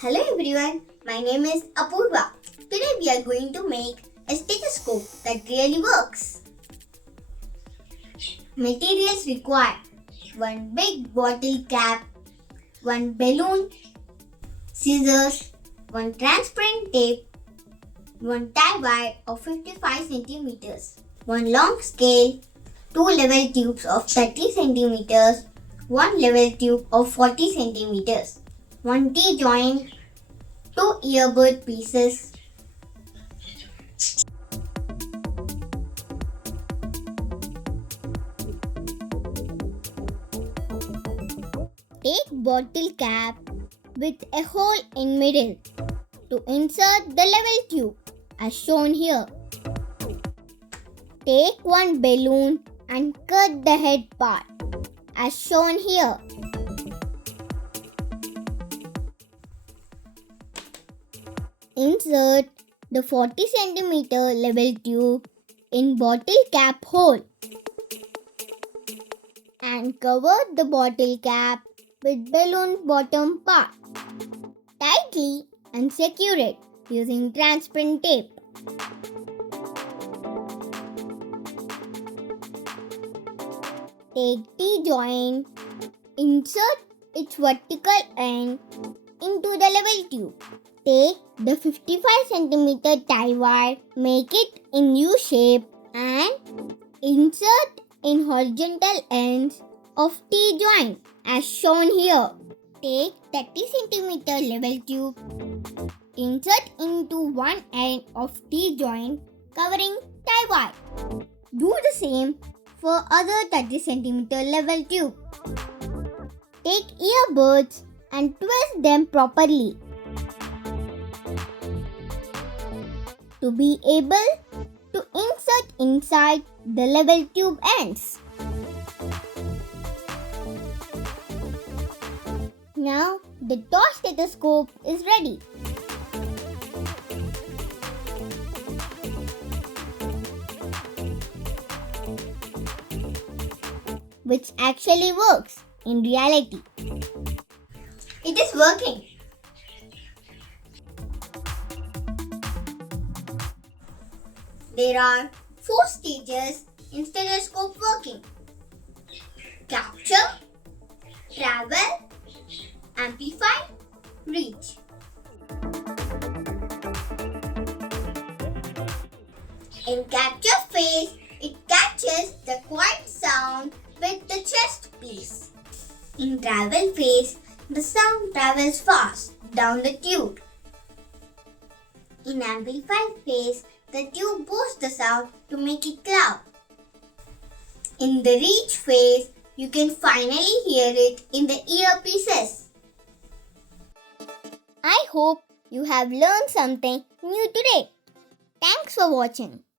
Hello everyone, my name is Apoorva. Today we are going to make a stethoscope that really works. Materials required: one big bottle cap, one balloon, scissors, one transparent tape, one tie wire of 55 centimeters, one long scale, two level tubes of 30 centimeters, one level tube of 40 centimeters, one T-joint, two earbud pieces. Take bottle cap with a hole in middle to insert the level tube as shown here. Take one balloon and cut the head part as shown here. Insert the 40 centimeter level tube in bottle cap hole and cover the bottle cap with balloon bottom part tightly and secure it using transparent tape. Take T-joint, insert its vertical end into the level tube. Take the 55 cm tie wire, make it in U shape and insert in horizontal ends of T-joint as shown here. Take 30 cm level tube, insert into one end of T-joint covering tie wire. Do the same for other 30 cm level tube. Take earbuds and twist them properly to be able to insert inside the level tube ends. Now the toy stethoscope is ready. Which actually works in reality. It is working. There are 4 stages in stethoscope working: capture, travel, amplify, reach. In capture phase, it catches the quiet sound with the chest piece. In travel phase, the sound travels fast down the tube. In amplify phase, the tube boosts the sound to make it loud. In the reach phase, you can finally hear it in the earpieces. I hope you have learned something new today. Thanks for watching.